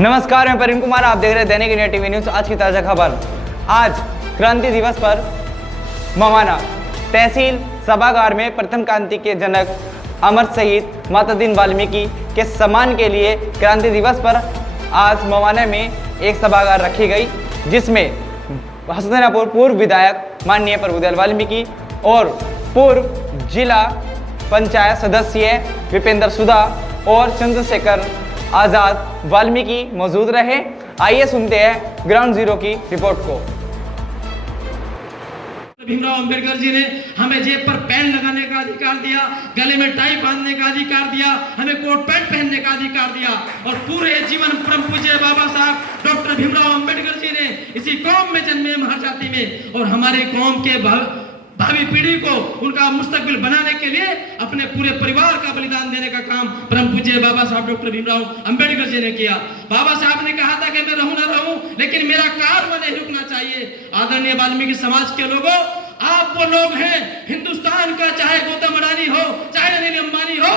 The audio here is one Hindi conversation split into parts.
नमस्कार, मैं प्रवीण कुमार, आप देख रहे हैं दैनिक इंडिया टीवी न्यूज। आज की ताजा खबर। आज क्रांति दिवस पर मवाना तहसील सभागार में प्रथम क्रांति के जनक अमर शहीद माता दीन वाल्मीकि के सम्मान के लिए क्रांति दिवस पर आज मवाना में एक सभागार रखी गई, जिसमें हसनैनपुर पूर्व विधायक माननीय प्रभुदयाल वाल्मीकि और पूर्व जिला पंचायत सदस्य विपेंद्र सुधा और चंद्रशेखर आजाद वाल्मीकि मौजूद रहे। आइए सुनते हैं ग्राउंड जीरो की रिपोर्ट को। भीमराव अंबेडकर जी ने हमें जेब पर पेन लगाने का अधिकार दिया, गले में टाई बांधने का अधिकार दिया, हमें कोट पैंट पहनने का अधिकार दिया और पूरे जीवन परम पूज्य बाबा साहब डॉक्टर भीमराव अंबेडकर जी ने इसी कौम में जन्मे, महार जाति में, और हमारे कौम के भावी पीढ़ी को उनका मुस्तकबिल बनाने के लिए अपने पूरे परिवार का बलिदान देने का काम परम पूज्य बाबा साहब डॉक्टर भीमराव अंबेडकर जी ने किया। बाबा साहब ने कहा था कि मैं रहूं ना रहूं, लेकिन मेरा कारवां नहीं रुकना चाहिए। आदरणीय वाल्मीकि समाज के लोगों, आप वो लोग हैं हिंदुस्तान का, चाहे गौतम अडानी हो, चाहे अनिल अंबानी हो,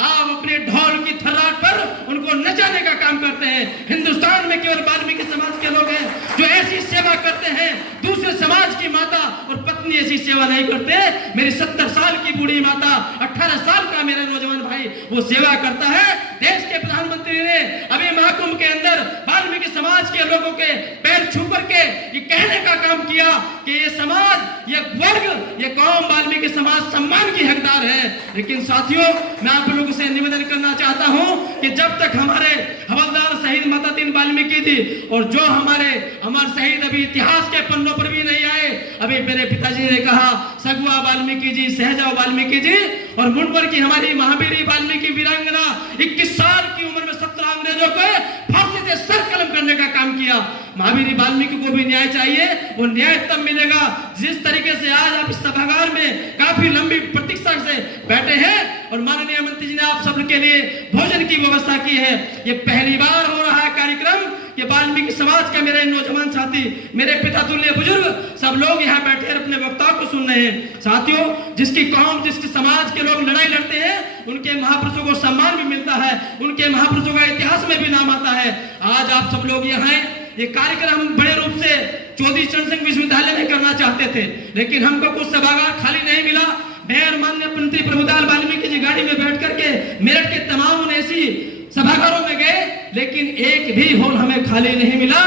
आप अपने ढोल की थर्राट पर उनको नचाने का काम करते हैं। हिंदुस्तान में केवल वाल्मीकि समाज के लोग हैं जो ऐसी सेवा करते हैं। दूसरे समाज की माता और पत्नी ऐसी सेवा नहीं करते। मेरी 70 साल की बूढ़ी माता, 18 साल का मेरा नौजवान भाई वो सेवा करता है। देश के प्रधानमंत्री ने अभी महाकुंभ के अंदर वाल्मीकि समाज के लोगों के पैर छू करके ये कहने का काम किया कि ये समाज, ये वर्ग, ये कौम वाल्मीकि समाज सम्मान की हकदार है। लेकिन साथियों, मैं आप लोगों से निवेदन करना चाहता हूं कि जब तक हमारे हवलदार शहीद माता दीन वाल्मीकि जी और जो हमारे अमर शहीद अभी इतिहास के पन्नों पर भी नहीं आए, अभी मेरे पिताजी ने कहा सगुआ वाल्मीकि जी, सहजा वाल्मीकि जी और मुंडवर की हमारी महावीरी वाल्मीकि वीरांगना 21 साल की उम्र में 17 अंग्रेजों को फांसी से सर कलम करने का काम किया। महावीरी वाल्मीकि को भी न्याय चाहिए। वो न्याय तब मिलेगा जिस तरीके से आज आप इस सभागार में काफी लंबी प्रतीक्षा से बैठे हैं और माननीय मंत्री जी ने आप सब के लिए भोजन की व्यवस्था की है। ये पहली बार हो रहा है कार्यक्रम कि वाल्मीकि समाज का मेरे नौजवान साथी, मेरे पिता तुल्य बुजुर्ग सब लोग यहाँ बैठे अपने वक्ताओं को सुन रहे हैं। साथियों, जिसकी कौम, जिसके समाज के लोग लड़ाई लड़ते हैं, उनके महापुरुषों को सम्मान भी मिलता है, उनके महापुरुषों का इतिहास में भी नाम आता है। आज आप सब लोग यहाँ हैं। ये कार्यक्रम बड़े रूप से चौधरी चरण सिंह विश्वविद्यालय में करना चाहते थे, लेकिन हमको कुछ सभागार खाली नहीं मिला। मैं माननीय मंत्री प्रभुदयाल वाल्मीकि जी गाड़ी में बैठ करके मेरठ के तमाम ऐसी सभागारों में गए, लेकिन एक भी हॉल हमें खाली नहीं मिला।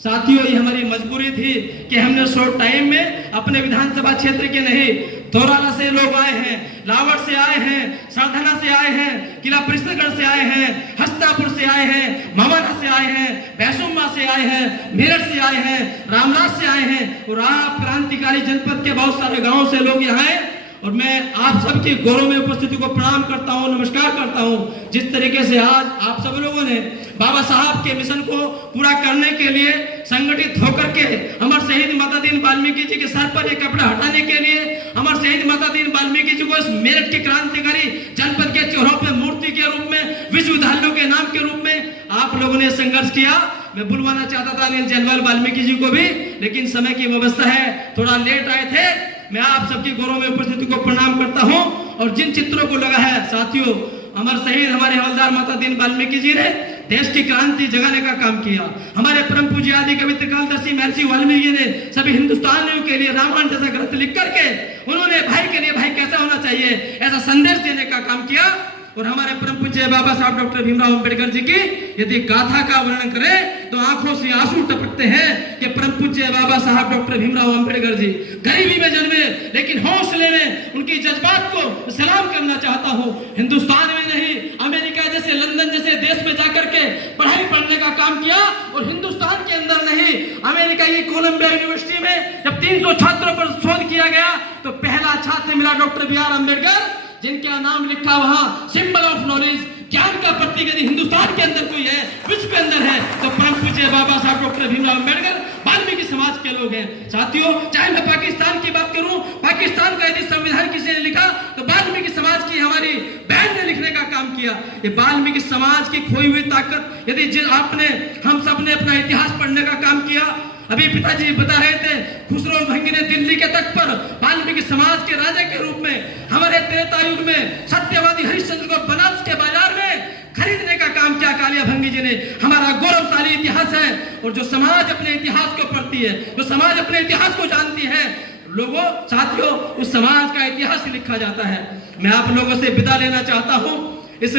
साथियों, ये हमारी मजबूरी थी कि हमने शॉर्ट टाइम में अपने विधानसभा क्षेत्र के नहीं, धोराला से लोग आए हैं, लावट से आए हैं, साधना से आए हैं, किला परिषदगढ़ से आए हैं, हस्तापुर से आए हैं, मवाना से आए हैं, भैंसुम्मा से आए हैं, मेरठ से आए हैं, रामराज से आए हैं और आप क्रांतिकारी जनपद के बहुत सारे गांवों से लोग यहाँ आए। और मैं आप सबकी गौरव में उपस्थिति को प्रणाम करता हूं, नमस्कार करता हूं। जिस तरीके से आज आप सब लोगों ने बाबा साहब के मिशन को पूरा करने के लिए संगठित होकर के अमर शहीद माता दीन वाल्मीकि जी के सर पर एक कपड़ा हटाने के लिए अमर शहीद माता दीन वाल्मीकि जी को इस मेरठ के क्रांतिकारी जनपद के चौरों पर मूर्ति के रूप में, विश्वविद्यालयों के नाम के रूप में आप लोगों ने संघर्ष किया। मैं बुलवाना चाहता था अनिल जैनवाल वाल्मीकि जी को भी, लेकिन समय की व्यवस्था है, थोड़ा लेट आए थे। मैं आप सबकी गौरव में उपस्थिति को प्रणाम करता हूं। और जिन चित्रों को लगा है साथियों, अमर शहीद हमारे हवलदार माता दीन वाल्मीकि जी ने देश की क्रांति जगाने का काम किया। हमारे परम पूज्य आदि कवि त्रिकालदर्शी महर्षि वाल्मीकि ने सभी हिंदुस्तानियों के लिए रामायण जैसा ग्रंथ लिख करके उन्होंने भाई के लिए भाई कैसा होना चाहिए ऐसा संदेश देने का काम किया। और हमारे परम पूज्य बाबा साहब डॉक्टर भीमराव अंबेडकर जी की यदि गाथा का वर्णन करें तो आंखों से आंसू टपकते हैं कि परम पूज्य बाबा साहब डॉक्टर भीमराव अंबेडकर जी गरीबी में जन्मे, लेकिन हौसले में उनकी जज्बात को सलाम करना चाहता हूं। हिंदुस्तान में नहीं, अमेरिका जैसे, लंदन जैसे देश में जाकर के पढ़ाई पढ़ने का काम किया और हिंदुस्तान के अंदर नहीं, अमेरिका की कोलंबिया यूनिवर्सिटी में जब 300 छात्रों पर शोध किया गया तो पहला छात्र मिला डॉक्टर बी आर अम्बेडकर, जिनका नाम लिखा वहां सिंबल ऑफ नॉलेज, ज्ञान का प्रतीक। यदि हिंदुस्तान के अंदर कोई है, विश्व के अंदर है, तो परम पूज्य बाबा साहब डॉक्टर भीमराव अंबेडकर वाल्मीकि समाज के लोग हैं। साथियों, चाहे मैं पाकिस्तान की बात करूं, पाकिस्तान का यदि संविधान किसी ने लिखा तो वाल्मीकि समाज की हमारी बहन ने लिखने का काम किया। ये वाल्मीकि समाज की खोई हुई ताकत, यदि आपने, हम सब ने अपना इतिहास पढ़ने का काम किया। अभी पिताजी बता रहे थे, खुसरो भंगी ने दिल्ली के तट पर वाल्मीकि समाज के राजा के रूप में, हमारे त्रेता युग में सत्यवादी हरिश्चंद्र को बनारस के बाजार में खरीदने का काम किया कालिया भंगी जी ने। हमारा गौरवशाली इतिहास है, और जो समाज अपने इतिहास को पढ़ती है, जो समाज अपने इतिहास को जानती है, लोगों साथियों, उस समाज का इतिहास लिखा जाता है। मैं आप लोगों से विदा लेना चाहता हूं इस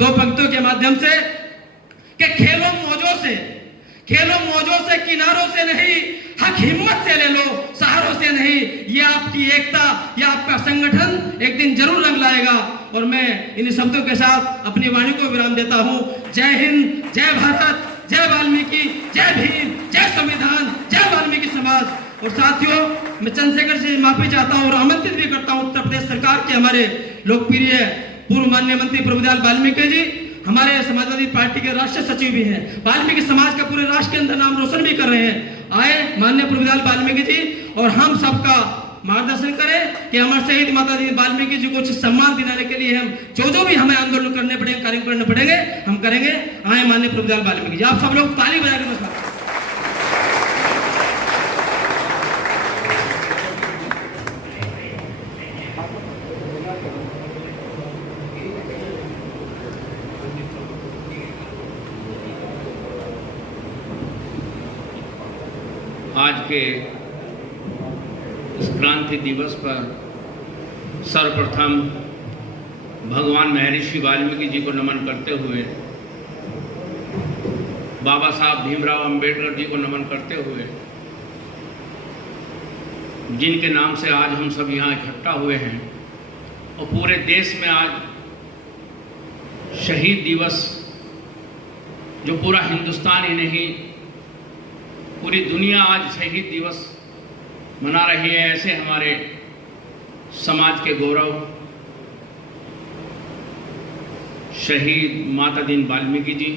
दो पंक्तियों के माध्यम से कि खेलो मौजों से, किनारों से नहीं, हक हिम्मत से ले लो, सहारों से नहीं। ये आपकी एकता, ये आपका संगठन एक दिन जरूर रंग लाएगा। और मैं इन शब्दों के साथ अपनी वाणी को विराम देता हूं। जय हिंद, जय भारत, जय वाल्मीकि, जय भीम, जय संविधान, जय वाल्मीकि समाज। और साथियों, मैं चंद्रशेखर से माफी चाहता हूं और आमंत्रित भी करता हूं उत्तर प्रदेश सरकार के हमारे लोकप्रिय पूर्व माननीय मंत्री प्रभुदयाल वाल्मीकि जी, हमारे समाजवादी पार्टी के राष्ट्रीय सचिव भी हैं, वाल्मीकि समाज का पूरे राष्ट्र के अंदर नाम रोशन भी कर रहे हैं। आए माननीय प्रभुदयाल वाल्मीकि जी और हम सबका मार्गदर्शन करें कि हमारे शहीद माता जी वाल्मीकि जी को सम्मान दिलाने के लिए हम जो भी हमें आंदोलन करने पड़ेंगे, कार्य करने पड़ेंगे, हम करेंगे। आए माननीय प्रभुदयाल वाल्मीकि जी, आप सब लोग ताली बजा के बता। आज के इस क्रांति दिवस पर सर्वप्रथम भगवान महर्षि वाल्मीकि जी को नमन करते हुए, बाबा साहब भीमराव अंबेडकर जी को नमन करते हुए, जिनके नाम से आज हम सब यहाँ इकट्ठा हुए हैं और पूरे देश में आज शहीद दिवस, जो पूरा हिंदुस्तान ही नहीं पूरी दुनिया आज शहीद दिवस मना रही है, ऐसे हमारे समाज के गौरव शहीद माता दीन वाल्मीकि जी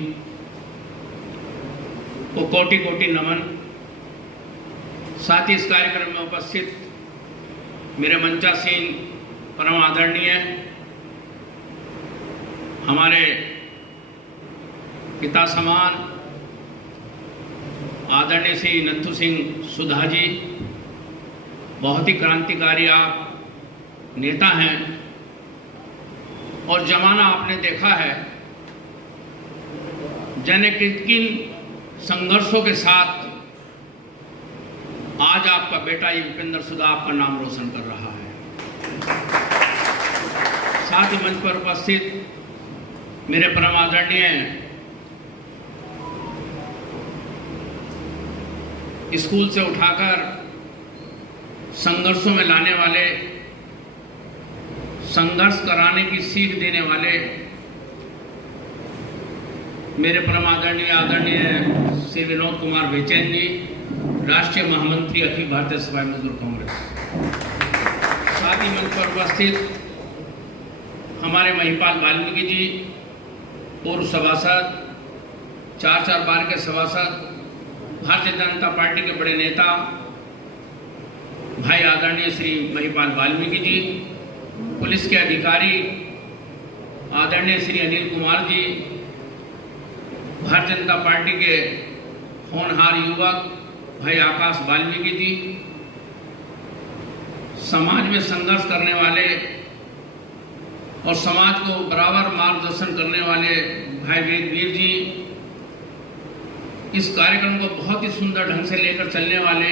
को कोटि कोटि नमन। साथ ही इस कार्यक्रम में उपस्थित मेरे मंचासीन परम आदरणीय हमारे पिता समान आदरणीय श्री नथु सिंह सुधा जी, बहुत ही क्रांतिकारी आप नेता हैं और जमाना आपने देखा है जाने किन संघर्षों के साथ आज आपका बेटा युपेंद्र सुधा आपका नाम रोशन कर रहा है। साथ ही मंच पर उपस्थित मेरे परम आदरणीय स्कूल से उठाकर संघर्षों में लाने वाले, संघर्ष कराने की सीख देने वाले मेरे परम आदरणीय श्री विनोद कुमार बेचैन जी, राष्ट्रीय महामंत्री अखिल भारतीय सफाई मजदूर कांग्रेस। साथ ही मंच पर उपस्थित हमारे महिपाल वाल्मीकि जी, पूर्व सभासद, 4 बार के सभासद, भारतीय जनता पार्टी के बड़े नेता भाई आदरणीय श्री महिपाल वाल्मीकि जी, पुलिस के अधिकारी आदरणीय श्री अनिल कुमार जी, भारतीय जनता पार्टी के होनहार युवक भाई आकाश वाल्मीकि जी, समाज में संघर्ष करने वाले और समाज को बराबर मार्गदर्शन करने वाले भाई वेदवीर जी, इस कार्यक्रम को बहुत ही सुंदर ढंग से लेकर चलने वाले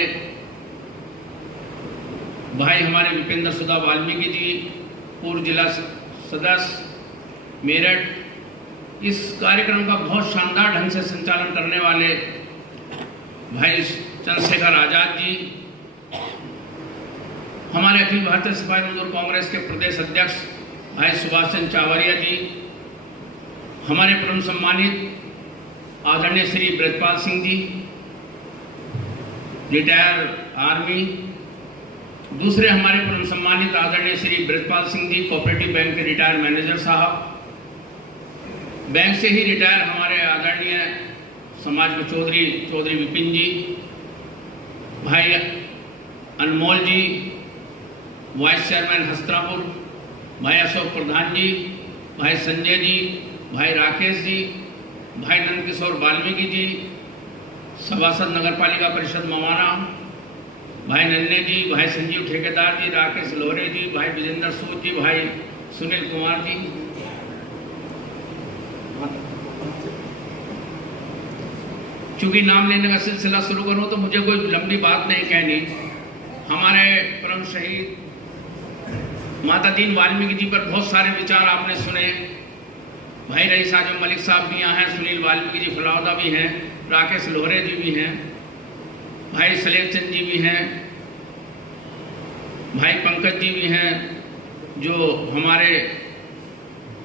भाई हमारे युपेंद्र सुधा वाल्मीकि जी, पूर्व जिला सदस्य मेरठ, इस कार्यक्रम का बहुत शानदार ढंग से संचालन करने वाले भाई चंद्रशेखर आजाद जी, हमारे अखिल भारतीय सफाई मजदूर कांग्रेस के प्रदेश अध्यक्ष भाई सुभाष चंद्र चावरिया जी, हमारे परम सम्मानित आदरणीय श्री ब्रजपाल सिंह जी, रिटायर आर्मी, दूसरे हमारे परम सम्मानित आदरणीय श्री ब्रजपाल सिंह जी, कोऑपरेटिव बैंक के रिटायर मैनेजर साहब, बैंक से ही रिटायर हमारे आदरणीय समाज के चौधरी विपिन जी, भाई अनमोल जी, वाइस चेयरमैन हस्त्रापुर, भाई अशोक प्रधान जी, भाई संजय जी, भाई राकेश जी, भाई नंदकिशोर वाल्मीकि जी, सभासद नगर पालिका परिषद मवाना, भाई नन्हे जी, भाई संजीव ठेकेदार जी, राकेश लोहरे जी, भाई विजेंद्र सूद जी, भाई सुनील कुमार जी, चूंकि नाम लेने का सिलसिला शुरू करूं तो मुझे कोई लंबी बात नहीं कहनी। हमारे परम शहीद माता दीन वाल्मीकि जी पर बहुत सारे विचार आपने सुने। भाई रईस आजम मलिक साहब भी यहाँ हैं, सुनील वाल्मीकि जी फलावदा भी हैं, राकेश लोहरे जी भी हैं, भाई सलेम चंद जी भी हैं, भाई पंकज जी भी हैं, जो हमारे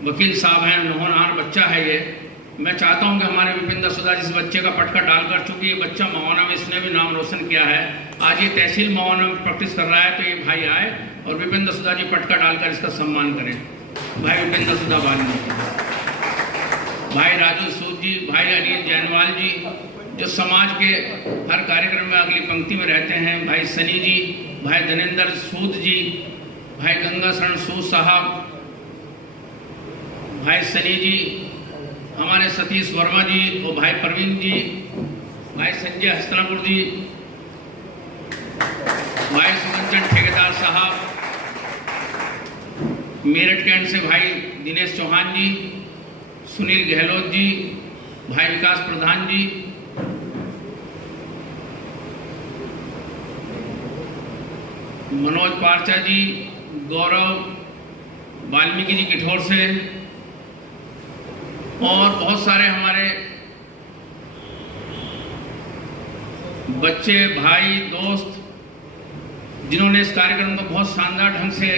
वकील साहब हैं। नौहार बच्चा है ये। मैं चाहता हूं कि हमारे विपिंदर सुधा जिस बच्चे का पटका डालकर, चूंकि ये बच्चा मवाना में इसने भी नाम रोशन किया है, आज ये तहसील मवाना में प्रैक्टिस कर रहा है, तो ये भाई आए और विपिंदर सुधा जी पटका डालकर इसका सम्मान करें। भाई विपिंदर सुधा वाल्मीकि, भाई राजू सूद जी, भाई अनिल जैनवाल जी, जो समाज के हर कार्यक्रम में अगली पंक्ति में रहते हैं, भाई सनी जी, भाई धनेंद्र सूद जी, भाई गंगा शरण सूद साहब, भाई सनी जी, हमारे सतीश वर्मा जी और भाई प्रवीण जी, भाई संजय हस्तनापुर जी, भाई सुगंचन ठेकेदार साहब, मेरठ कैंट से भाई दिनेश चौहान जी, सुनील गहलोत जी, भाई विकास प्रधान जी, मनोज पारचा जी, गौरव वाल्मीकि जी किठौर से, और बहुत सारे हमारे बच्चे, भाई, दोस्त, जिन्होंने इस कार्यक्रम को बहुत शानदार ढंग से,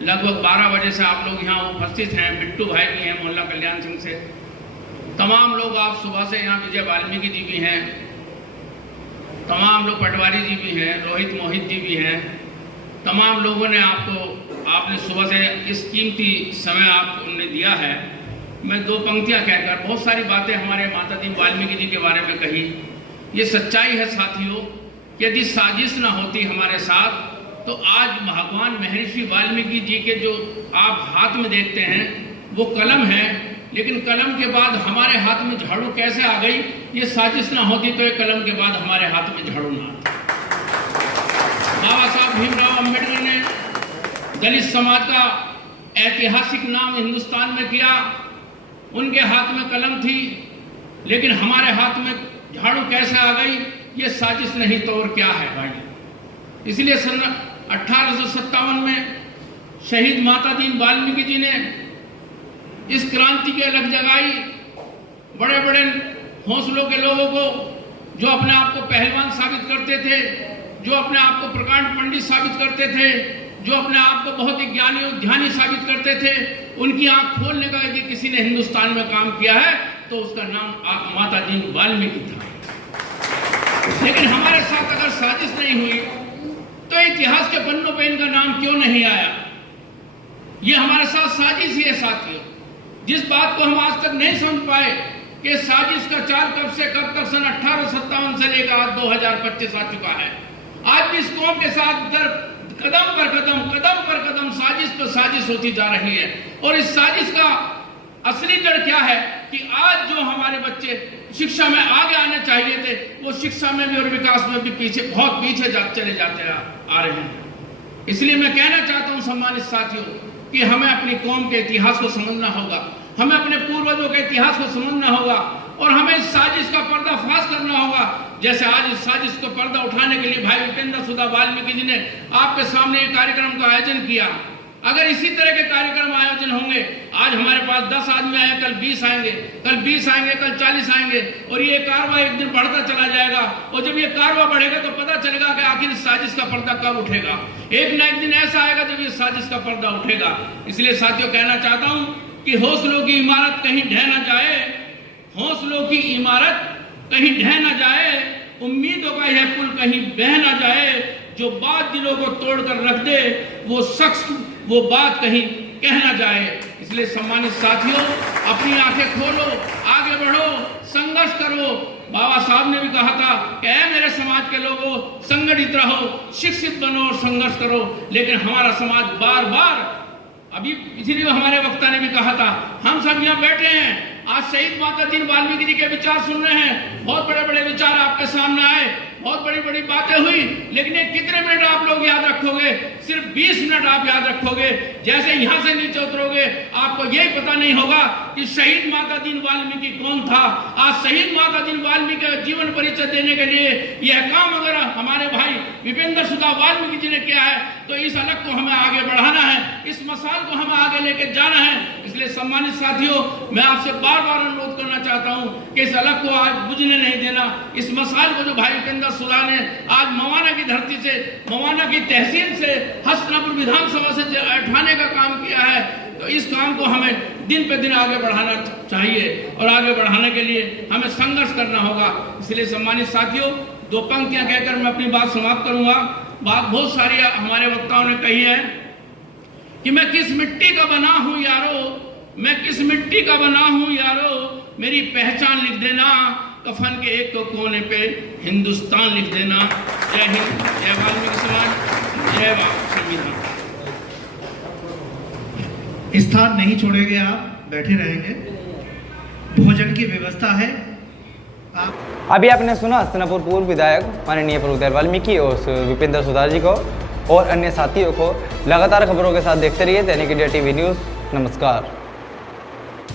लगभग 12 बजे से आप लोग यहाँ उपस्थित हैं। बिट्टू भाई भी हैं मोहल्ला कल्याण सिंह से, तमाम लोग आप सुबह से यहाँ, विजय वाल्मीकि जी भी हैं, तमाम लोग, पटवारी जी भी हैं, रोहित मोहित जी भी हैं, तमाम लोगों ने आपने सुबह से इस कीमती समय आपने दिया है। मैं 2 पंक्तियां कहकर बहुत सारी बातें हमारे माता दीन वाल्मीकि जी के बारे में कही। ये सच्चाई है साथियों, यदि साजिश ना होती हमारे साथ तो आज भगवान महर्षि वाल्मीकि जी के जो आप हाथ में देखते हैं वो कलम है, लेकिन कलम के बाद हमारे हाथ में झाड़ू कैसे आ गई? ये साजिश ना होती तो ये कलम के बाद हमारे हाथ में झाड़ू ना आता। बाबा साहब भीमराव अम्बेडकर ने दलित समाज का ऐतिहासिक नाम हिंदुस्तान में किया। उनके हाथ में कलम थी, लेकिन हमारे हाथ में झाड़ू कैसे आ गई? ये साजिश नहीं तो और क्या है भाई। इसलिए सन 1857 में शहीद माता दीन वाल्मीकि जी ने इस क्रांति की अलग जगाई। बड़े बड़े हौसलों के लोगों को, जो अपने आप को पहलवान साबित करते थे, जो अपने आप को प्रकांड पंडित साबित करते थे, जो अपने आप को बहुत ही ज्ञानी और ध्यानी साबित करते थे, उनकी आंख खोलने का यदि किसी ने हिंदुस्तान में काम किया है तो उसका नाम माता दीन वाल्मीकि था। लेकिन हमारे साथ अगर साजिश नहीं हुई तो इतिहास के पन्नों पर इनका नाम क्यों नहीं आया? ये हमारे साथ साजिश ही है साथियों। जिस बात को हम आज तक नहीं समझ पाए कि साजिश का चाल कब से कब तक, सन 1857 से लेकर आज 2025 आ चुका है। आज भी इस कौम के साथ कदम पर कदम साजिश पर साजिश होती जा रही है। और इस साजिश का असली जड़ क्या है कि आज जो हमारे बच्चे शिक्षा में आगे आने चाहिए थे, वो शिक्षा में भी और विकास में भी बहुत पीछे चले जाते आ रहे हैं। इसलिए मैं कहना चाहता हूं सम्मानित साथियों कि हमें अपनी कौम के इतिहास को समझना होगा, हमें अपने पूर्वजों के इतिहास को समझना होगा और हमें इस साजिश का पर्दाफाश करना होगा। जैसे आज इस साजिश को पर्दा उठाने के लिए भाई विपिंदर सुधा वाल्मीकि जी ने आपके सामने एक कार्यक्रम का आयोजन किया। अगर इसी तरह के कार्यक्रम आयोजन होंगे, आज हमारे पास 10 आदमी आए, कल 20 आएंगे, कल 20 आएंगे, कल 40 आएंगे, और ये कारवा एक दिन बढ़ता चला जाएगा। और जब ये कारवा बढ़ेगा तो पता चलेगा कि आखिर इस साजिश का पर्दा कब उठेगा। एक ना एक दिन ऐसा आएगा जब ये साजिश का पर्दा उठेगा। इसलिए साथियों कहना चाहता हूं कि हौसलों की इमारत कहीं ढह ना जाए, हौसलों की इमारत कहीं ढह ना जाए, उम्मीदों का यह पुल कहीं बह ना जाए। जो बात दिलों को तोड़कर रख दे वो शख्स वो बात कहीं कह ना जाए। इसलिए सम्मानित साथियों, अपनी आंखें खोलो, आगे बढ़ो, संघर्ष करो। बाबा साहब ने भी कहा था कि ऐ मेरे समाज के लोगों, संगठित रहो, शिक्षित बनो और संघर्ष करो। लेकिन हमारा समाज बार बार, अभी इसलिए हमारे वक्ता ने भी कहा था, हम सब यहाँ बैठे हैं, आज शहीद माता दीन वाल्मीकि जी के विचार सुन रहे हैं, बहुत बड़े बड़े विचार आपके सामने आए, बहुत बड़ी बड़ी बातें हुई, लेकिन ये कितने मिनट आप लोग याद रखोगे? सिर्फ 20 मिनट आप याद रखोगे। जैसे यहां से नीचे उतरोगे आपको यही पता नहीं होगा कि शहीद माता दीन वाल्मीकि कौन था। आज शहीद माता दीन वाल्मीकि का जीवन परिचय देने के लिए यह काम अगर हमारे भाई विपेंद्र सुधा वाल्मीकि जी ने किया है तो इस अलग को हमें आगे बढ़ाना है, इस मसाल को हमें आगे लेके जाना है। इसलिए सम्मानित साथियों, मैं आपसे बार बार अनुरोध करना चाहता हूं कि इस अलग को आज बुझने नहीं देना। इस मसाल को जो भाई विपेंद्र सुधा ने आज मवाना की धरती से, मवाना की तहसील से, हस्तिनापुर विधानसभा से उठाने का काम किया है, तो इस काम को हमें दिन पे दिन आगे बढ़ाना चाहिए और आगे बढ़ाने के लिए हमें संघर्ष करना होगा। इसलिए सम्मानित साथियों, 2 पंक्तियां कहकर मैं अपनी बात समाप्त करूंगा। बात बहुत सारी हमारे वक्ताओं ने कही है कि मैं किस मिट्टी का बना हूं यारो, मैं किस मिट्टी का बना हूं यारो, मेरी पहचान लिख देना, कफन के एक कोने पे हिंदुस्तान लिख देना। जय हिंद, जय वाल्मीकि समाज, जय संविधान। स्थान नहीं छोड़ेंगे, आप बैठे रहेंगे, भोजन की व्यवस्था है। आप अभी आपने सुना हस्तिनापुर पूर्व विधायक माननीय प्रभुदेव वाल्मीकि और विपेंद्र सुधा जी को और अन्य साथियों को। लगातार खबरों के साथ देखते रहिए दैनिक इंडिया टीवी न्यूज़। नमस्कार।